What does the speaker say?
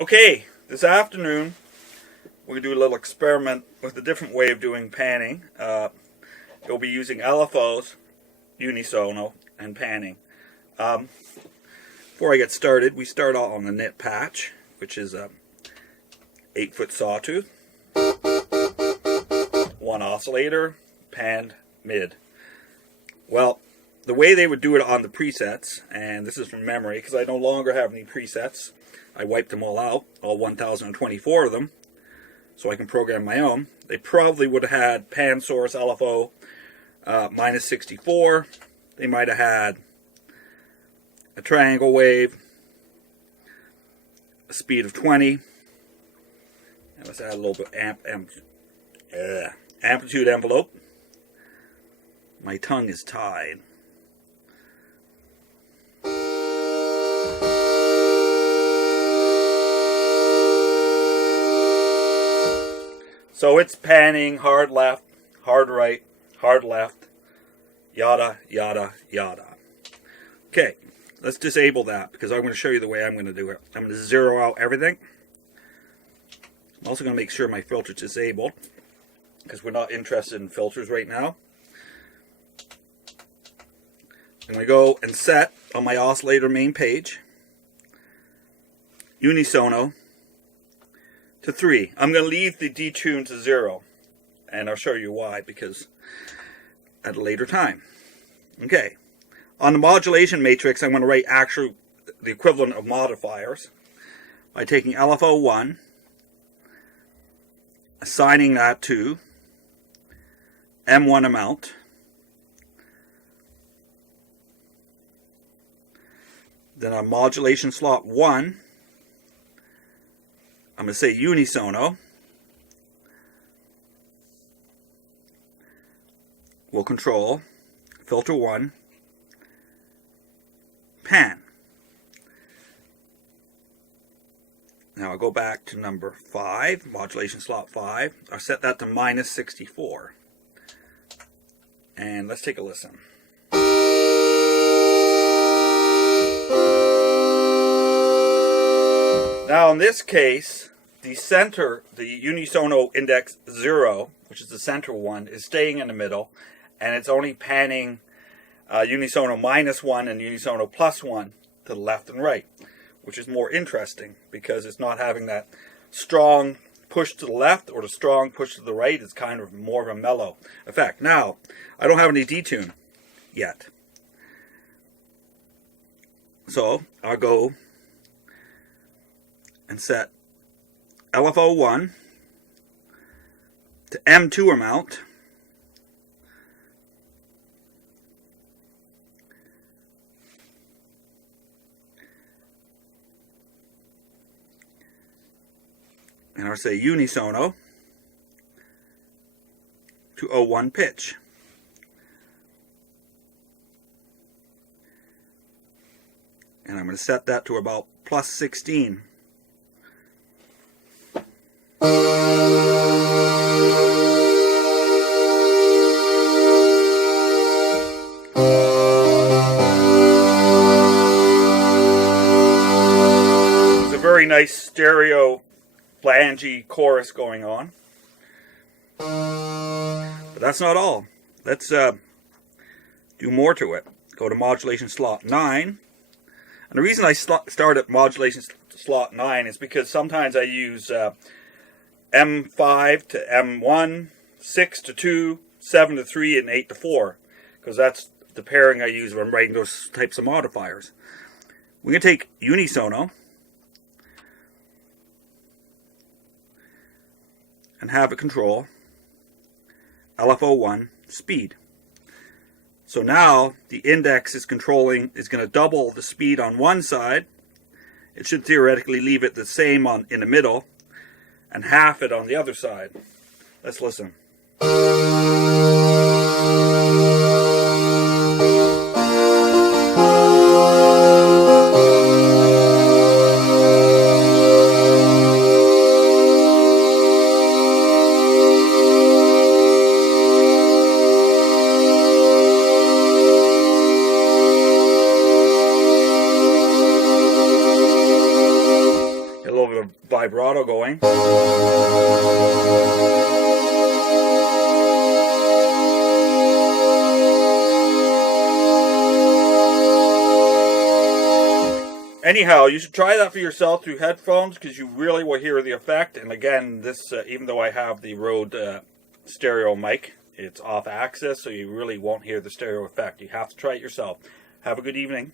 Okay, this afternoon we're going to do a little experiment with a different way of doing panning. You'll be using LFOs, Unisono, and panning. Before I get started, we start out on the knit patch, which is a 8-foot sawtooth, one oscillator, panned mid. Well, the way they would do it on the presets, and this is from memory because I no longer have any presets, I wiped them all out, all 1024 of them, so I can program my own. They probably would have had pan source LFO minus 64. They might have had a triangle wave, a speed of 20. And let's add a little bit amplitude envelope. My tongue is tied. So it's panning hard left, hard right, hard left, yada, yada, yada. Okay, let's disable that because I'm going to show you the way I'm going to do it. I'm going to zero out everything. I'm also going to make sure my filter's disabled because we're not interested in filters right now. I'm going to go and set on my oscillator main page, Unisono to 3. I'm going to leave the detune to 0, and I'll show you why, because at a later time. Okay, on the modulation matrix, I'm going to write actually the equivalent of modifiers by taking LFO1, assigning that to M1 amount, then on modulation slot 1, I'm going to say Unisono. Will control filter 1, pan. Now I'll go back to number 5, modulation slot 5. I'll set that to minus 64. And let's take a listen. Now in this case, the center, the Unisono index 0, which is the center one, is staying in the middle, and it's only panning Unisono minus 1 and Unisono plus 1 to the left and right, which is more interesting because it's not having that strong push to the left or the strong push to the right. It's kind of more of a mellow effect. Now, I don't have any detune yet. So I'll go and set LFO1 to M2 amount, and I'll say Unisono to 01 pitch. And I'm going to set that to about plus 16. It's a very nice stereo flangy chorus going on. But that's not all. Let's do more to it. Go to modulation slot 9. And the reason I start at modulation slot 9 is because sometimes I use M5 to M1, 6 to 2, 7 to 3, and 8 to 4. Because that's the pairing I use when I'm writing those types of modifiers. We're going to take Unisono and have it control LFO1 speed. So now the index is going to double the speed on one side. It should theoretically leave it the same in the middle and half it on the other side. Let's listen. of vibrato going. Anyhow, you should try that for yourself through headphones because you really will hear the effect. And again, this even though I have the Rode stereo mic, it's off axis, so you really won't hear the stereo effect. You have to try it yourself. Have a good evening.